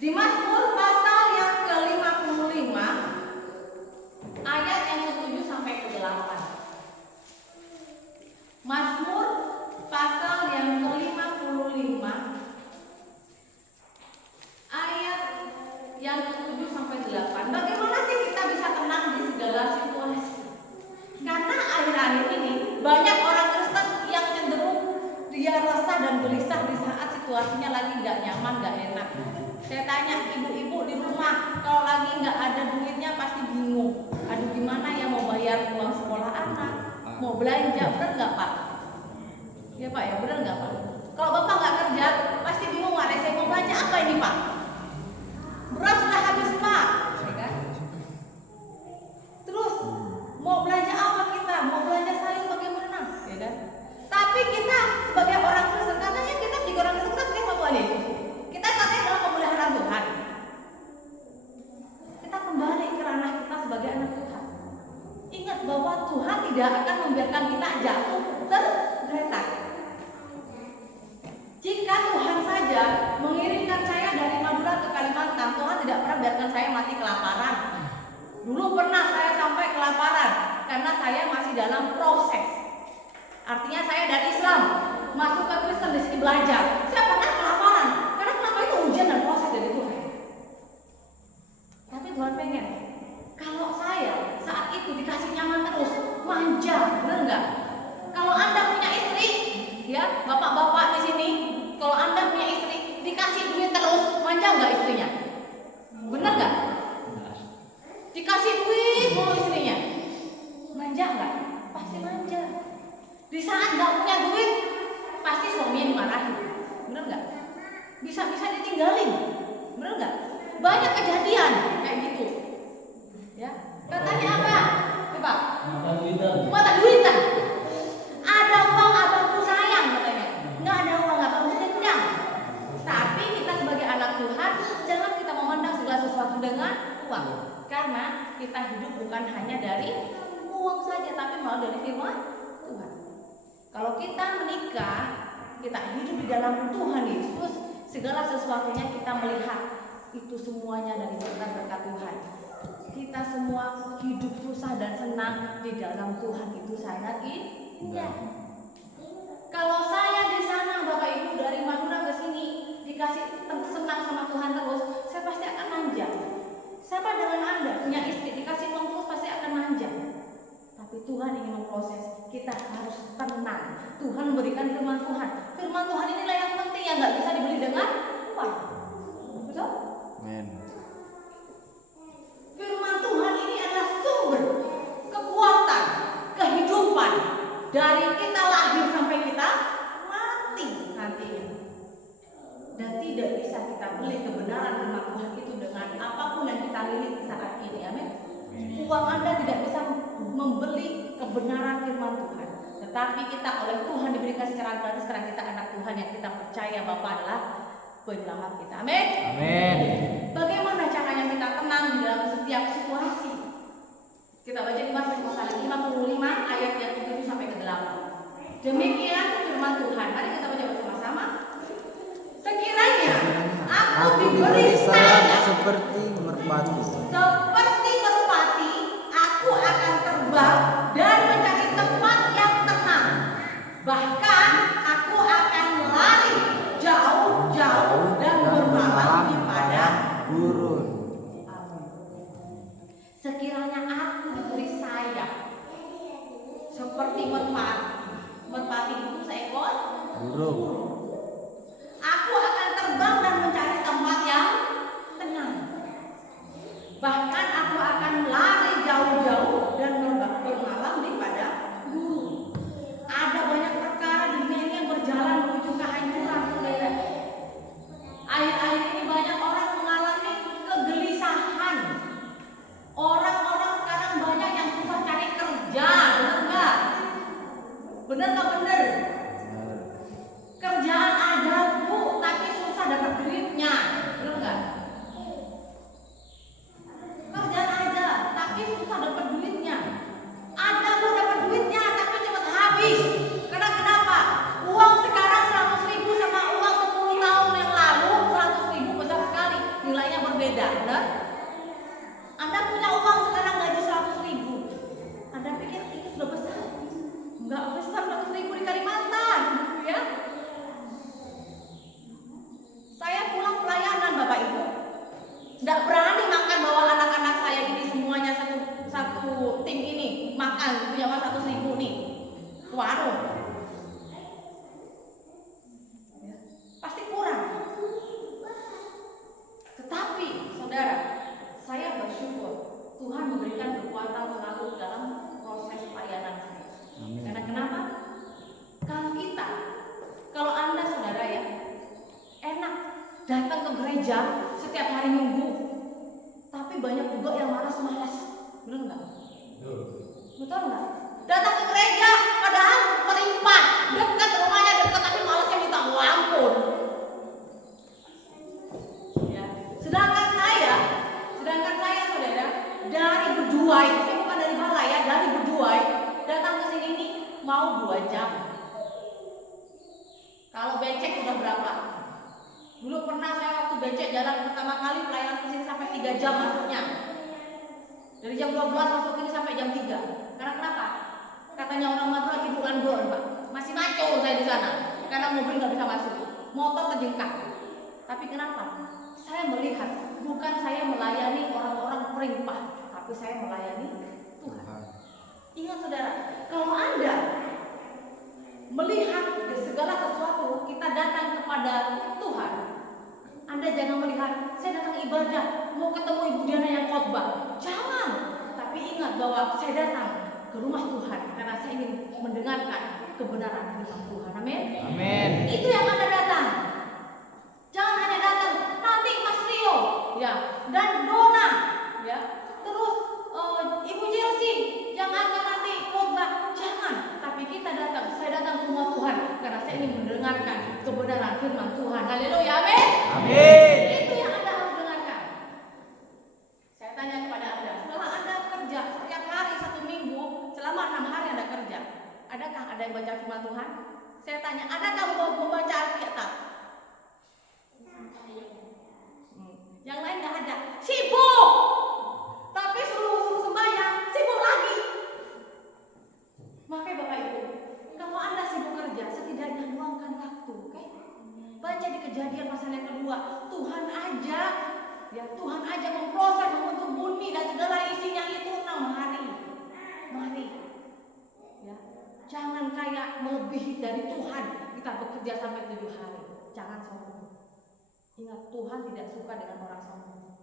Di Mazmur pasal yang ke-55 ayat yang ke-7 sampai ke-8. Mazmur pasal yang ke-55 ayat yang ke-7 sampai 8. Bagaimana sih kita bisa tenang di segala situasi? Karena akhir-akhir ini banyak orang Kristen yang cenderung dia resah dan gelisah di saat situasinya lagi nggak nyaman, nggak enak. Saya tanya ibu-ibu di rumah, kalau lagi nggak ada duitnya pasti bingung. Aduh, gimana ya mau bayar uang sekolah anak, mau belanja, bener nggak Pak? Ya Pak ya, bener nggak Pak? Kalau Bapak nggak kerja, pasti bingung, ada saya mau belanja apa ini Pak? Beras sudah habis Pak, ya kan? Terus mau belanja apa kita? Mau belanja sayur bagaimana? Ya kan? Tapi kita sebagai orang Kristen, katanya kita juga orang Kristen, kita terima Tuhan Yesus. Kita katanya dalam pemeliharaan Tuhan. Kita kembali ke ranah kita sebagai anak Tuhan. Ingat bahwa Tuhan tidak akan membiarkan kita jatuh tergeletak. Jika Tuhan saja mengirimkan saya dari Madura ke Kalimantan, Tuhan tidak pernah biarkan saya mati kelaparan. Dulu pernah saya sampai kelaparan karena saya masih dalam proses. Artinya saya dari Islam masuk ke Kristen, di sini belajar. Saya pernah kelaparan. Karena kenapa? Itu ujian dan proses dari Tuhan. Tapi Tuhan pengen kalau saya saat itu dikasih nyaman terus, manja, bener nggak? Kalau Anda punya istri, ya bapak-bapak di sini, kalau Anda punya istri dikasih duit terus, manja nggak istrinya? Bener nggak? Dikasih duit mulu istrinya, manja nggak? Pasti manja. Di saat nggak punya duit, pasti suaminya dimarahin, bener nggak? Bisa-bisa ditinggalin, bener nggak? Banyak kejadian kayak gitu, ya. Katanya apa? Coba. Mata duitan. Ada uang abangku sayang katanya. Nggak ada uang abangku dendam. Tapi kita sebagai anak Tuhan, jangan kita memandang segala sesuatu dengan uang, karena kita hidup bukan hanya dari uang saja, tapi malah dari firman Tuhan. Kalau kita menikah, kita hidup di dalam Tuhan Yesus, segala sesuatunya kita melihat itu semuanya dari berkat Tuhan. Kita semua hidup susah dan senang di dalam Tuhan itu sangat indah. Kalau saya di sana Bapak Ibu dari Madura ke sini dikasih senang sama Tuhan terus, saya pasti akan manja. Siapa dengan Anda punya istri dikasih uang terus pasti akan manja. Tapi Tuhan ingin memproses, kita harus tenang. Tuhan memberikan firman Tuhan. Firman Tuhan inilah yang penting, yang nggak bisa dibeli dengan uang. Betul? Amen. Firman Tuhan ini adalah sumber kekuatan, kehidupan dari kita lahir sampai kita mati nantinya. Dan tidak bisa kita beli kebenaran firman Tuhan itu dengan apapun yang kita miliki saat ini. Amin. Uang Anda tidak bisa membeli kebenaran firman Tuhan, tetapi kita oleh Tuhan diberikan secara gratis karena kita anak Tuhan yang kita percaya Bapa adalah penyelamat kita. Amin. Amin. Bagaimana caranya kita tenang di dalam setiap situasi? Kita baca di Mazmur pasal 55 ayat yang ke-7 sampai ke-8. Demikian firman Tuhan. Mari kita baca bersama-sama. Sekiranya aku diberi sayap seperti merpati, aku akan terbang dan mencari tempat yang tenang. Bahkan aku akan lari jauh-jauh dan bermalam di padang gurun. Sekiranya aku diberi sayap seperti merpati. Merpati itu seekor Burung. makan punya uang 100.000 nih ke warung, ya, pasti kurang. Tetapi saudara, saya bersyukur Tuhan memberikan kekuatan selalu dalam proses pelayanan saya. Amin. Karena kenapa? Kalau Anda saudara ya, enak datang ke gereja setiap hari Minggu, tapi banyak juga yang malas-malas, benar nggak? Betul nggak? Datang ke gereja, padahal melimpah, dekat rumahnya dekat, tapi malasnya minta ampun. Ya. Sedangkan saya saudara, dari Beduai, saya bukan dari Balai ya, dari Beduai datang ke sini nih mau 2 jam. Kalau becek udah berapa? Dulu pernah saya waktu becek jalan pertama kali pelayanan ke sini sampai 3 jam masuknya. Dari jam 12 masuk ini sampai jam 3. Karena kenapa? Katanya orang Madura lagi bukan gor, Pak. Masih maco saya di sana. Karena mobil nggak bisa masuk. Motor terjengkak. Tapi kenapa? Saya melihat bukan saya melayani orang-orang perimpah, tapi saya melayani Tuhan. Ingat saudara, kalau Anda melihat segala sesuatu kita datang kepada Tuhan, Anda jangan melihat saya datang ibadah mau ketemu Ibu Diana yang khotbah, jangan. Tapi ingat bahwa saya datang ke rumah Tuhan karena saya ingin mendengarkan kebenaran firman Tuhan. Amin. Amin. Itu yang Anda datang. Jangan hanya datang nanti Mas Rio ya dan Dona ya, terus Ibu Chelsea yang akan nanti khotbah, jangan. Tapi kita datang, saya datang ke rumah Tuhan karena saya ingin mendengarkan kebenaran firman Tuhan. Haleluya, amin. Amin. Itu yang Anda harus dengarkan. Saya tanya kepada Anda, setelah Anda kerja setiap hari 1 minggu, selama 6 hari Anda kerja, adakah ada yang baca firman Tuhan? Saya tanya, adakah membaca Alkitab? Yang lain nggak ada, sibuk. Tapi suruh sembahyang, sibuk lagi. Makanya Bapak Ibu, kalau Anda sibuk kerja, setidaknya luangkan waktu, oke? Baca di Kejadian pasal yang kedua, Tuhan aja, ya Tuhan aja memproses, membentuk bumi dan segala isinya itu 6 hari. Mari, ya, jangan kayak melebihi dari Tuhan kita bekerja sampai 7 hari. Jangan sombong. Ingat, Tuhan tidak suka dengan orang sombong.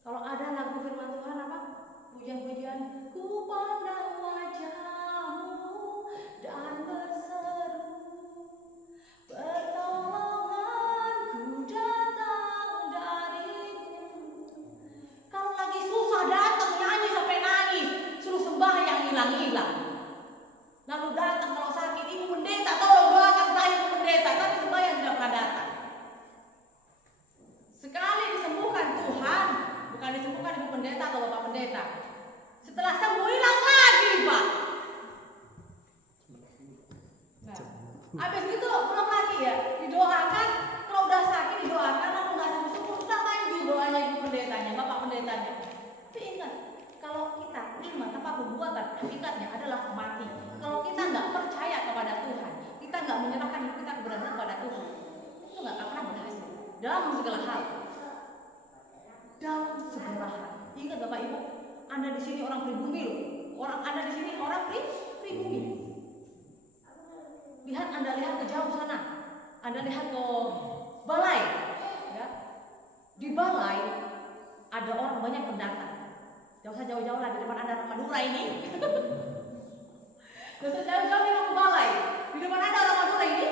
Kalau ada lagu firman Tuhan apa? Pujian-pujian, ku pandang wajahmu dan berseru, pertolonganku datang darimu. Kalau lagi susah datang nyanyi sampai nangis, suruh sembahyang hilang-hilang. Lalu datang kalau sakit, Ibu pendeta tolong doakan saya Ibu pendeta, tapi sembahyang tidak pernah datang. Sekali disembuhkan Tuhan, bukan disembuhkan Ibu pendeta atau Bapak pendeta. Setelah sembuh hilang lagi, Pak. Nah, habis itu belum lagi ya, didoakan. Kalau udah sakit didoakan, lalu nggak sembuh, udah maju doanya Ibu pendetanya, Bapak pendetanya. Tapi ingat, kalau kita iman tanpa perbuatan, hakikatnya adalah mati. Kalau kita nggak percaya kepada Tuhan, kita nggak menyerahkan hidup kita kebenaran kepada Tuhan, itu nggak akan pernah berhasil dalam segala hal. Dalam segala hal. Ingat Bapak Ibu, Anda di sini orang pribumi loh. Anda di sini orang pribumi. Anda lihat ke jauh sana. Anda lihat ke balai. Ya. Di balai ada orang banyak pendatang. Gak usah jauh-jauh lah, di depan Anda orang Madura ini. Gak usah jauh-jauh nih ke balai. Di depan Anda orang Madura ini.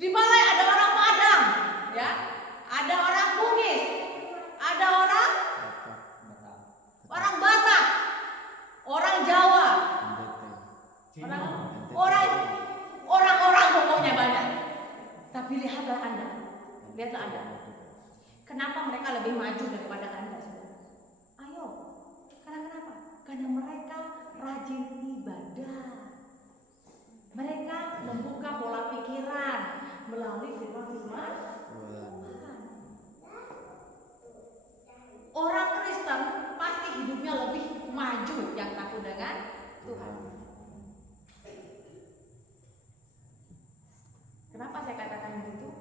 Di balai ada orang Padang, ya. Ada orang Bugis, ada orang Batak, orang Jawa, orang pokoknya banyak. Tapi lihatlah Anda. Kenapa mereka lebih maju daripada Anda? Ayo, karena kenapa? Karena mereka rajin ibadah. Mereka membuka pola pikiran melalui firman-firman Tuhan. Orang Kristen pasti hidupnya lebih maju yang takut dengan Tuhan. Kenapa saya katakan begitu?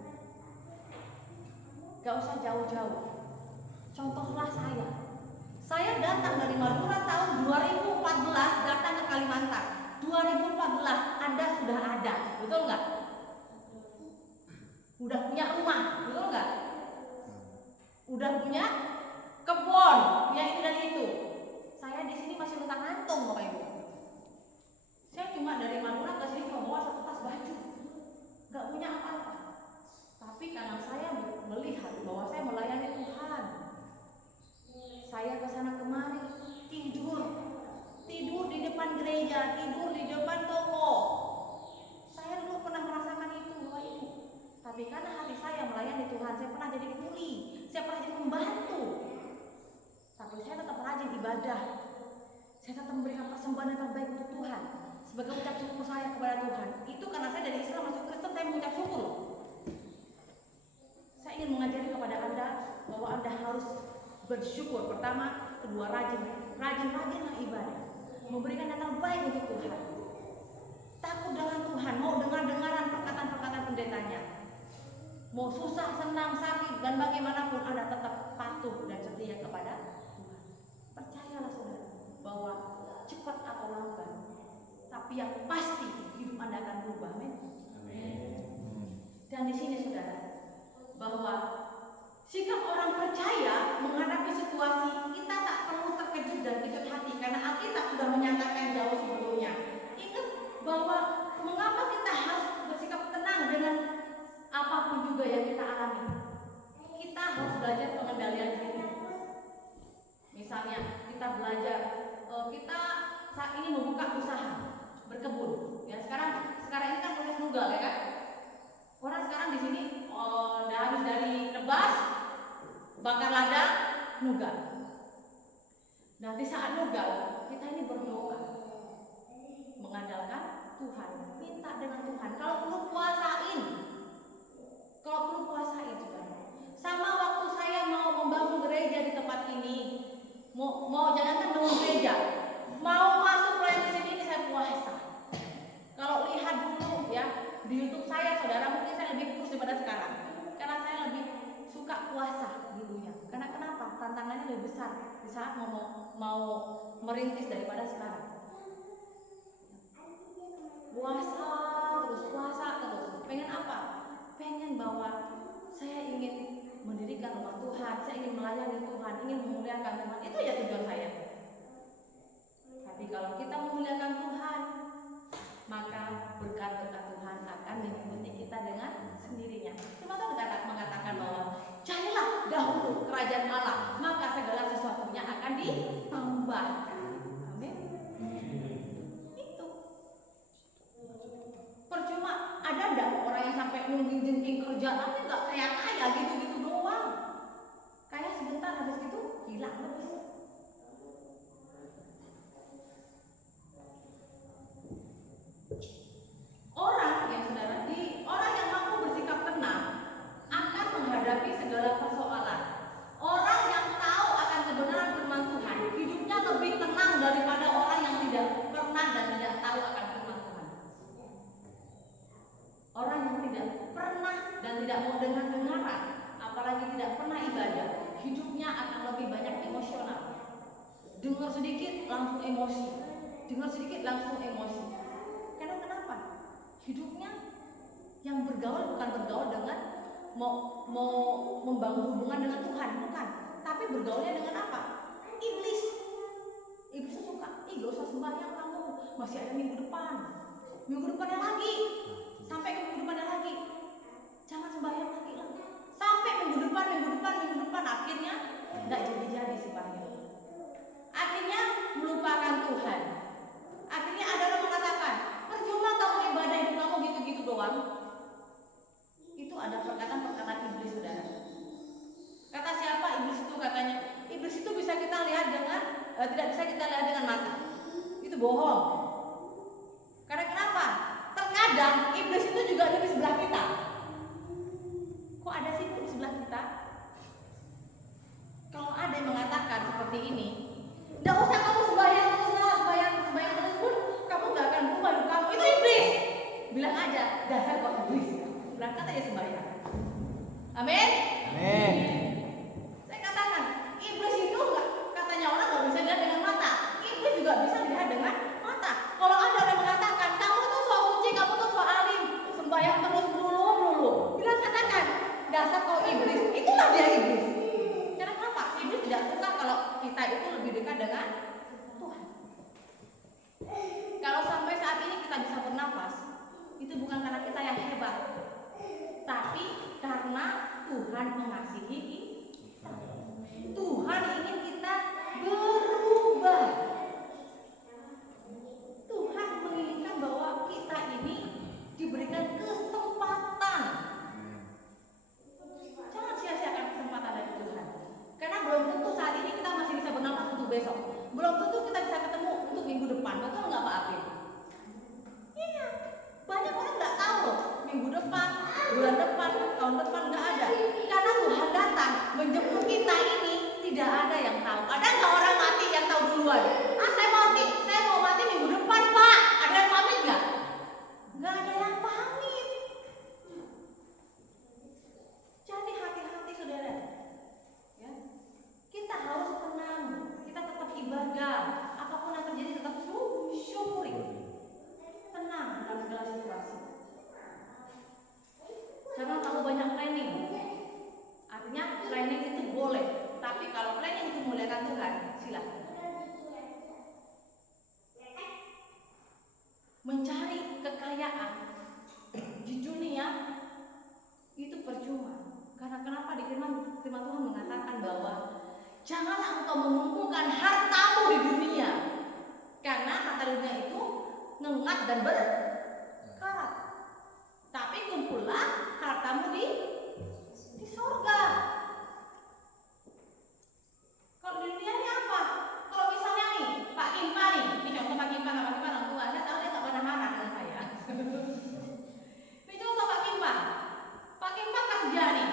Gak usah jauh-jauh. Contohlah saya. Saya datang datang dari Madura tahun 2014 datang ke Kalimantan. 2014 Anda sudah ada, betul nggak? Udah punya rumah, betul nggak? Udah punya kebun, punya ini dan itu. Saya di sini masih luntang lantung, Bapak Ibu. Saya cuma dari Madura ke sini cuma bawa satu tas baju, nggak punya apa-apa. Tapi karena saya melihat bahwa saya melayani Tuhan, saya ke sana kemari tidur di depan gereja, tidur di depan toko. Saya dulu pernah merasakan itu, Bapak Ibu. Tapi karena hati saya melayani Tuhan, saya pernah jadi kuli, saya pernah jadi pembantu. Tapi saya tetap rajin ibadah. Saya tetap memberikan persembahan yang terbaik untuk Tuhan. Sebagai ucap syukur saya kepada Tuhan. Itu karena saya dari Islam masuk Kristen, saya mengucap syukur. Saya ingin mengajari kepada Anda bahwa Anda harus bersyukur. Pertama, kedua rajinlah ibadah. Memberikan yang terbaik untuk Tuhan. Takut dengan Tuhan, mau dengar-dengaran perkataan-perkataan pendetanya. Mau susah, senang, sakit, dan bagaimanapun Anda tetap patuh dan setia kepada Tuhan. Percayalah saudara, bahwa cepat atau lambat, tapi yang pasti hidup Anda akan berubah. Amin. Dan di sini saudara, bahwa sikap orang percaya menghadapi situasi, kita tak perlu terkejut dan kejut hati karena Alkitab sudah menyatakan jauh sebelumnya. Ingat bahwa mengapa kita harus bersikap tenang dengan apapun juga yang kita alami. Kita harus belajar pengendalian diri. Misalnya kita belajar, kita saat ini membuka usaha berkebun. Ya sekarang ini kan proses nugal ya kan. Orang sekarang di sini habis dari nebas, bakar ladang, nugal. Nanti saat nugal kita ini berdoa, mengandalkan Tuhan, minta dengan Tuhan. Kalau perlu puasain juga. Sama waktu saya mau membangun gereja di tempat ini, mau jangankan bangun gereja, mau masuk proyek di sini saya puasa. Kalau lihat dulu ya di YouTube saya, saudara, mungkin saya lebih kurus daripada sekarang. Karena saya lebih suka puasa dulunya. Karena kenapa? Tantangannya lebih besar di saat mau merintis daripada sekarang. Puasa terus. Pengen apa? Pengen bahwa saya ingin mendirikan rumah Tuhan, saya ingin melayani Tuhan, ingin memuliakan Tuhan. Itu ya tujuan saya. Tapi kalau kita memuliakan Tuhan, maka berkat-berkat Tuhan akan mengikuti kita dengan sendirinya. Cuma kan mengatakan bahwa carilah dahulu kerajaan Allah, maka segala sesuatunya akan ditambahkan. Amin. Itu. Percuma ada enggak orang yang sampai nungguin jenting kerja tapi enggak kaya gitu-gitu doang. Kayak sebentar habis itu hilang terus. Orang yang mampu bersikap tenang akan menghadapi segala persoalan. Orang yang tahu akan kebenaran firman Tuhan, hidupnya lebih tenang daripada orang yang tidak pernah dan tidak tahu akan firman Tuhan. Orang yang tidak pernah dan tidak mau dengar-dengaran, apalagi tidak pernah ibadah, hidupnya akan lebih banyak emosional. Dengar sedikit langsung emosi. Karena kenapa? Hidupnya yang bergaul bukan bergaul dengan mau membangun hubungan dengan Tuhan, bukan. Tapi bergaulnya dengan apa? Iblis. Iblis suka, gak usah sembahyang kamu, masih ada minggu depannya lagi, sampai ke minggu depannya lagi, jangan sembahyang lagi lah. Sampai minggu depan, akhirnya nggak jadi sembahyang. Akhirnya melupakan Tuhan. Akhirnya ada orang mengatakan, percuma kamu ibadah hidup kamu gitu-gitu doang. Itu ada perkataan iblis, saudara. Kata siapa iblis itu? Katanya iblis itu bisa kita lihat tidak bisa kita lihat dengan mata. Itu bohong. Karena kenapa? Terkadang iblis itu juga ada di sebelah kita. Kok ada sih di sebelah kita? Kalau ada yang mengatakan seperti ini, nggak usah kamu sembahyang terus pun kamu nggak akan berubah hidup kamu. Itu iblis. Bilang aja, dasar kok iblis. Berangkat aja sembahyang. Amin. Saya katakan, iblis itu nggak, katanya orang nggak bisa lihat nggak bisa dilihat dengan mata. Kalau ada orang mengatakan kamu tuh so suci, kamu tuh so alim, sembahyang terus melulu, bilang katakan dasar kau iblis, itulah dia iblis. Karena kenapa? Iblis tidak suka kalau kita itu lebih dekat dengan Tuhan. Kalau sampai saat ini kita bisa bernafas, itu bukan karena kita yang hebat, tapi karena Tuhan mengasihi kita. Tuhan ingin kita berubah. Tuhan menginginkan bahwa kita ini diberikan kesempatan. Jangan sia-siakan kesempatan dari Tuhan. Karena belum tentu saat ini kita masih bisa bernafas untuk besok. Belum tentu kita bisa ketemu untuk minggu depan. Betul nggak Pak Apin? Iya. Banyak orang nggak tahu loh. Minggu depan, bulan depan, tahun depan nggak ada. Karena Tuhan datang menjemput kita ini tidak ada yang tahu. Ada nggak orang mati yang tahu duluan? Saya mau mati minggu depan Pak. Ada yang pamit nggak? Nggak ada yang pamit. Jadi hati-hati saudara. Ya. Kita harus tenang. Kita tetap ibadah. Apapun yang terjadi tetap syukuri. Tenang dalam segala situasi. Jangan terlalu banyak planning. Artinya planning itu boleh, tapi kalau planning itu memuliakan Tuhan, silakan. Mencari kekayaan di dunia itu percuma. Karena kenapa di firman Tuhan mengatakan bahwa janganlah engkau mengumpulkan hartamu di dunia, karena harta dunia itu ngengat dan berkarat. Tapi kumpullah hartamu di surga. Kalau di dunia ini apa? Kalau misalnya nih Pak Kimpa nih, ini contoh Pak Kimpa, nggak Pak Kimpa orang tua, saya tahu dia nggak pernah marah dengan saya. Ini contoh Pak Kimpa. Pak Kimpa kerja nih,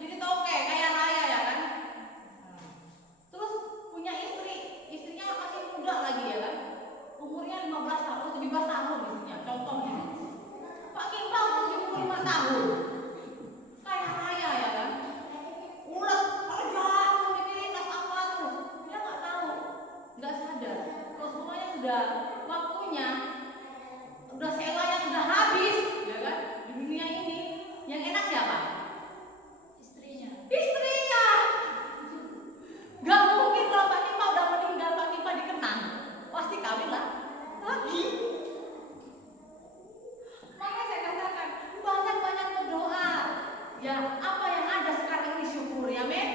jadi toke kaya raya ya kan. Terus punya istrinya masih muda lagi ya kan, umurnya 15 tahun, 17 tahun istrinya, contohnya. Pak Kimpa umur 75 tahun. Kaya raya ya kan, ulet kerja mikirin apa terus, dia nggak tahu, nggak sadar, kalau semuanya sudah waktunya, udah sewanya sudah habis, ya kan, di dunia ini, yang enak siapa? Istrinya. Nggak mungkin kalau Pak Kimpa udah meninggal, Pak Kimpa dikenang, pasti kawin lah lagi. Makanya saya katakan banyak-banyak berdoa. Ya, apa yang ada sekarang ini syukuri, amin.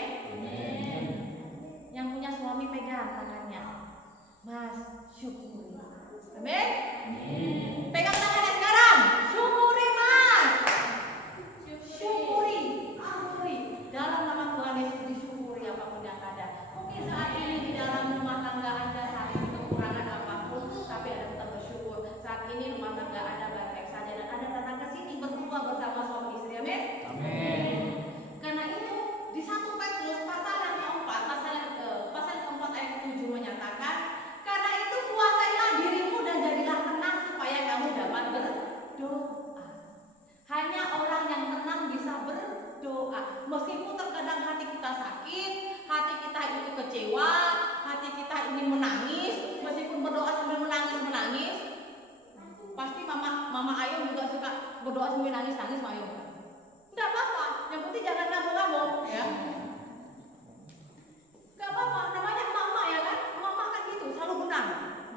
Yang punya suami pegang tangannya, Mas, syukuri, amin. Pegang tangannya sekarang, syukuri Mas, syukuri. Dalam nama Tuhan Yesus disyukuri apapun yang ada. Mungkin saat ini di dalam rumah tangga Anda saat ini kekurangan apapun, tapi Anda tetap bersyukur. Saat ini rumah tangga Anda baik-baik saja dan Anda datang ke sini berdua bersama suami istri, amin. Karena itu di 1 Petrus pasal yang keempat ayat 7 menyatakan, karena itu kuasailah dirimu dan jadilah tenang supaya kamu dapat berdoa. Hanya orang yang tenang bisa berdoa. Meskipun terkadang hati kita sakit, hati kita itu kecewa, hati kita ingin menangis, meskipun berdoa sambil menangis, pasti mama Ayu juga suka berdoa sambil nangis Ayu. Tidak apa-apa, yang penting jangan ngamuk-ngamuk ya. Gak apa-apa, namanya mama ya kan, mama kan gitu, selalu benar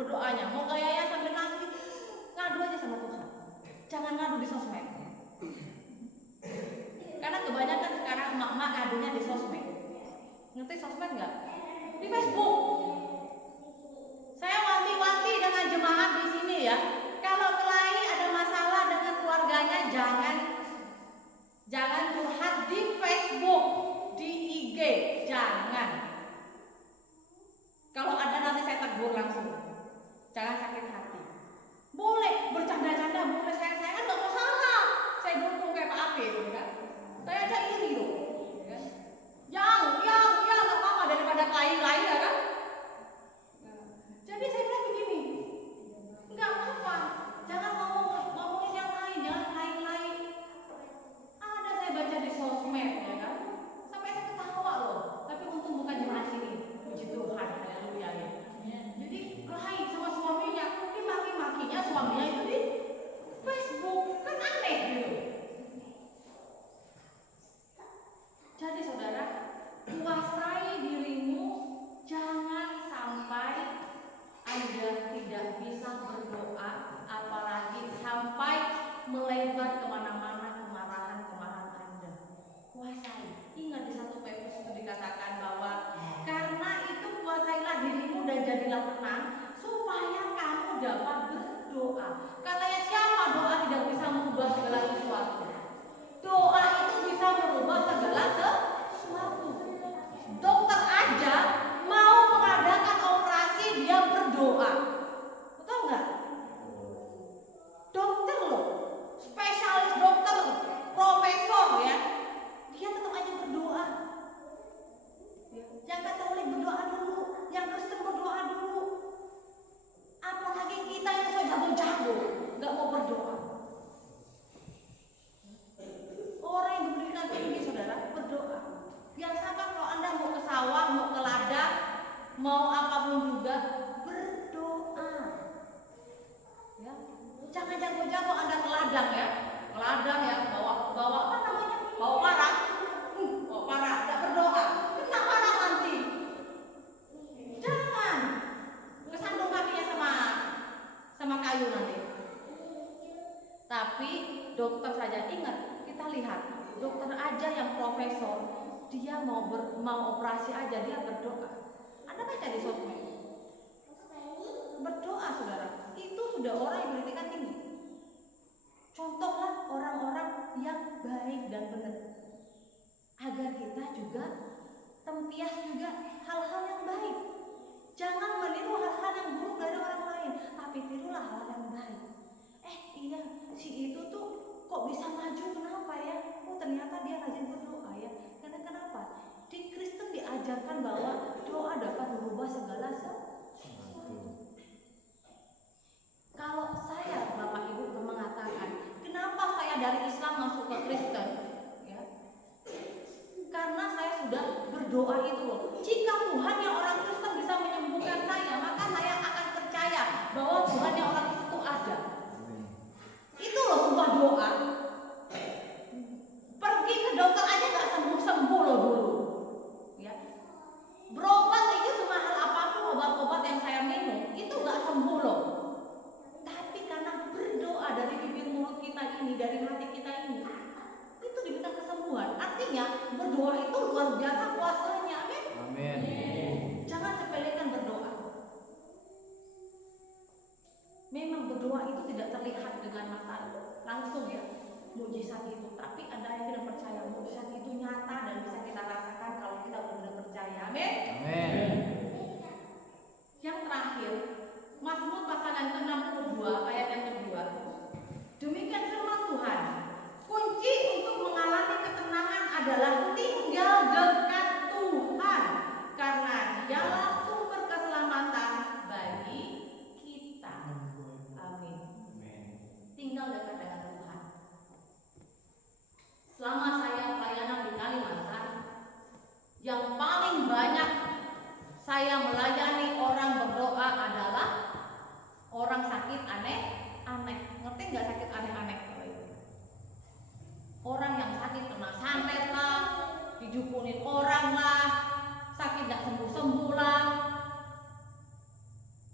berdoanya. Mau gayanya sambil nangis, ngadu aja sama Tuhan. Jangan ngadu di sosmed. Karena kebanyakan sekarang emak-emak ngadunya di sosmed. Ngerti sosmed nggak? Di Facebook. Saya wanti-wanti dengan jemaat di sini ya. Kalau kelahi ada masalah dengan keluarganya, jangan curhat di Facebook, di IG, jangan. Kalau ada nanti saya tegur langsung. Jangan sakit sudah tenang supaya kamu dapat berdoa. Katanya siapa doa tidak bisa mengubah segala sesuatu. Doa itu bisa merubah segala sesuatu. Dokter aja mau mengadakan operasi dia berdoa. Betul nggak? Dokter loh, spesialis dokter, profesor ya, dia tetap aja berdoa. Yang Katolik berdoa dulu, yang Kristen berdoa dulu. Apalagi kita yang so jago-jago nggak mau berdoa. Orang yang berpendidikan tinggi saudara berdoa. Biasakan kalau Anda mau ke sawah, mau ke ladang, mau apapun juga berdoa. Ya. Jangan jago-jago Anda ke ladang ya. Ke ladang ya, bawa apa namanya? Bawa parang. Bawa parang, tidak berdoa. Kena parang nanti. Jangan. Kesandung kakinya sama kayu nanti. Tapi dokter saja ingat, kita lihat dokter aja yang profesor, dia mau operasi aja dia berdoa. Anda baca di sosmed, berdoa saudara, itu sudah orang yang berpendidikan tinggi. Contohlah orang-orang yang baik dan benar, agar kita juga tempias juga hal-hal yang baik. Jangan meniru hal-hal yang buruk dari orang lain, tapi tirulah hal yang baik. Iya, si itu tuh kok bisa maju, kenapa ya? Oh ternyata dia rajin berdoa ya. Karena kenapa? Di Kristen diajarkan bahwa doa dapat merubah segala sesuatu. Kalau saya, Bapak Ibu mengatakan, kenapa saya dari Islam masuk ke Kristen? Ya, karena saya sudah berdoa itu loh. Jika Tuhan yang orang Kristen bisa menyembuhkan saya, maka saya akan percaya bahwa Tuhan yang orang Kristen itu ada. Itu loh sebuah doa. Pergi ke dokter aja gak sembuh-sembuh loh dulu ya. Berobat itu semahal apapun obat-obat yang saya minum, itu gak sembuh loh. Tapi karena berdoa dari bibir mulut kita ini, dari hati kita ini, itu diberikan kesembuhan. Artinya berdoa itu luar biasa kuasanya. Amin. Amin. Jangan sepelekan berdoa. Memang berdoa itu tidak terlihat dengan mata langsung ya, mukjizat itu. Tapi ada yang tidak percaya mukjizat itu nyata dan bisa kita rasakan kalau kita benar-benar percaya. Amin. Amin. Yang terakhir, Mazmur pasal yang ke-62 ayat yang kedua. Demikian firman Tuhan. Kunci untuk mengalami ketenangan adalah tinggal dekat Tuhan, karena Dialah sumber keselamatan bagi kita. Amin. Tinggal dekat dengan Tuhan. Selama saya pelayanan di Kalimantan, yang paling banyak saya melayani orang berdoa adalah orang sakit aneh-aneh. Ngerti nggak sakit aneh-aneh? Orang yang sakit kena santet lah, didukunin orang lah, sakit nggak sembuh-sembuh lah.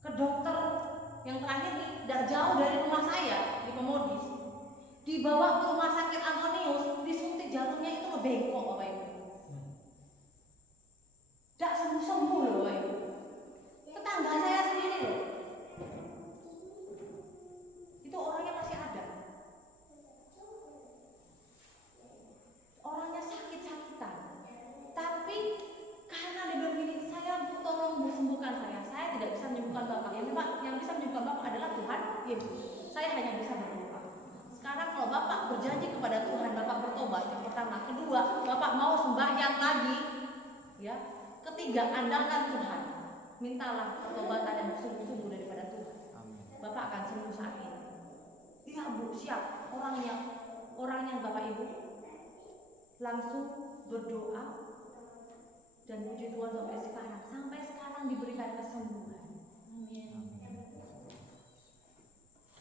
Ke dokter yang terakhir nih, tidak jauh dari rumah saya di Pemodis, dibawa ke rumah sakit Antonius, disuntik jalurnya itu lo bengkok Bapak Ibu. Tidak sembuh-sembuh loh Bapak Ibu. Tetangga saya sendiri loh, itu orangnya masih ada. Orangnya sakit-sakitan, tapi karena dia bilang gini, saya tolong sembuhkan saya tidak bisa menyembuhkan Bapak. Yang bisa menyembuhkan Bapak adalah Tuhan Yesus. Saya hanya bisa berdoa. Sekarang kalau Bapak berjanji kepada Tuhan, Bapak bertobat yang pertama, kedua, Bapak mau sembahyang lagi, ya, ketiga, andalkan Tuhan, mintalah pertobatan yang sungguh-sungguh daripada Tuhan. Bapak akan sembuh saat ini. Iya Bu, siap. Orangnya Bapak Ibu langsung berdoa dan puji Tuhan sampai sekarang diberikan kesembuhan.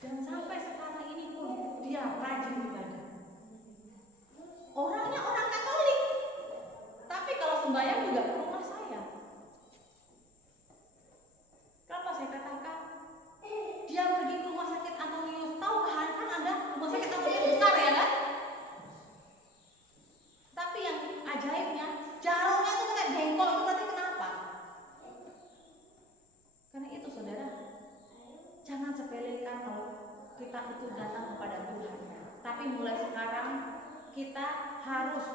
Dan sampai sekarang ini pun dia rajin ibadah. Orangnya orang Katolik, tapi kalau sembahyang juga ke rumah saya. Kenapa saya katakan dia pergi ke rumah sakit Antonius? Tahu kan Anda rumah sakit Antonius besar ya kan? Tapi yang ajaibnya jarumnya itu kayak bengkok, itu berarti kenapa? kita itu datang kepada Tuhan. Tapi mulai sekarang kita harus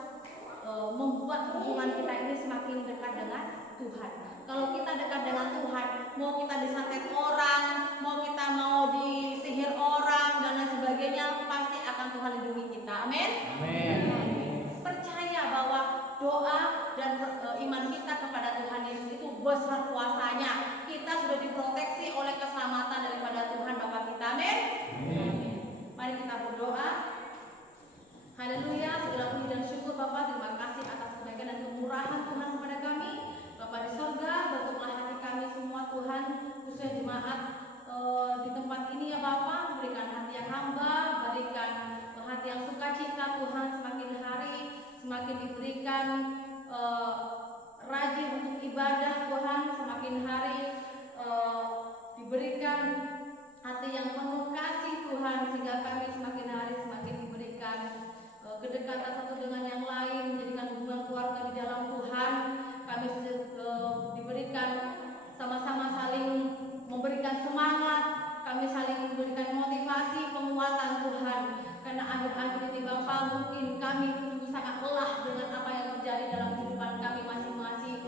membuat hubungan kita ini semakin dekat dengan Tuhan. Kalau kita dekat dengan Tuhan, mau kita disantet orang, mau kita mau disihir orang dan lain sebagainya, pasti akan Tuhan lindungi kita. Amin. Amin. Percaya bahwa doa dan iman kita kepada Tuhan Yesus itu besar kuasanya. Kita sudah diproteksi oleh keselamatan daripada Tuhan Bapa kita. Amin. Mari kita berdoa. Haleluya, segala puji dan syukur Bapa, terima kasih atas kebaikan dan kemurahan Tuhan kepada kami. Bapa di sorga, bentuklah hati kami semua Tuhan, khususnya jemaat di tempat ini ya Bapa, berikan hati yang hamba, berikan hati yang sukacita Tuhan, semakin hari semakin diberikan rajin untuk ibadah Tuhan, semakin hari diberikan hati yang penuh kasih Tuhan, sehingga kami semakin hari semakin diberikan kedekatan satu dengan yang lain, menjadikan hubungan keluarga di dalam Tuhan. Kami diberikan sama-sama saling memberikan semangat, kami saling memberikan motivasi, penguatan Tuhan. Karena akhir-akhir ini Bapak, mungkin kami sangat lelah dengan apa yang terjadi dalam kehidupan kami masing-masing,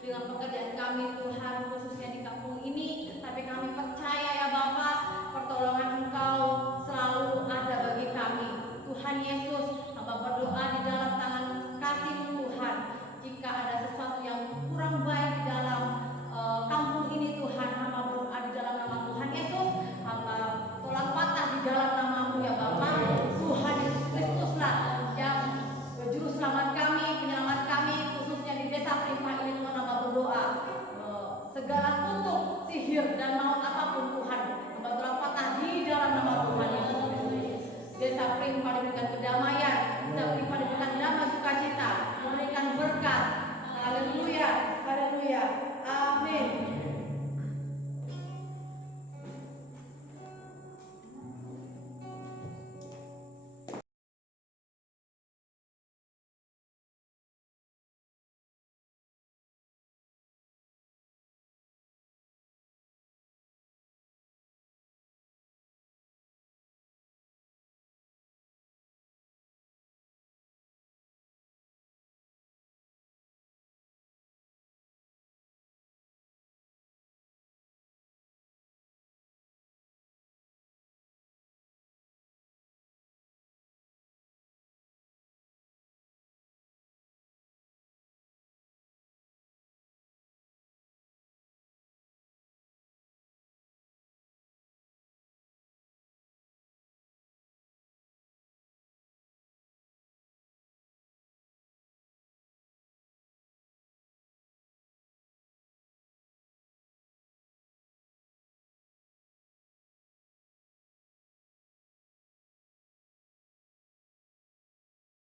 dengan pekerjaan kami Tuhan, khususnya di kampung ini. Tapi kami percaya ya Bapak, pertolongan Engkau selalu ada bagi kami. Tuhan Yesus, hamba berdoa di dalam tangan kasih Tuhan. Jika ada sesuatu yang kurang baik di dalam kampung ini Tuhan, hamba berdoa di dalam nama Tuhan Yesus, hamba tolak patah di dalam nama-Mu ya Bapa. Tuhan Yesus Kristuslah yang juru selamat kami, penyelamat kami, khususnya di desa Primpah ini Tuhan, hamba berdoa segala kutuk, sihir dan maut apapun Tuhan, hamba tolak patah di dalam nama Tuhan Yesus Kristus. Desa Primpah diberikan kedamaian, desa Primpah diberikan damai sukacita, memberikan berkat. Haleluya.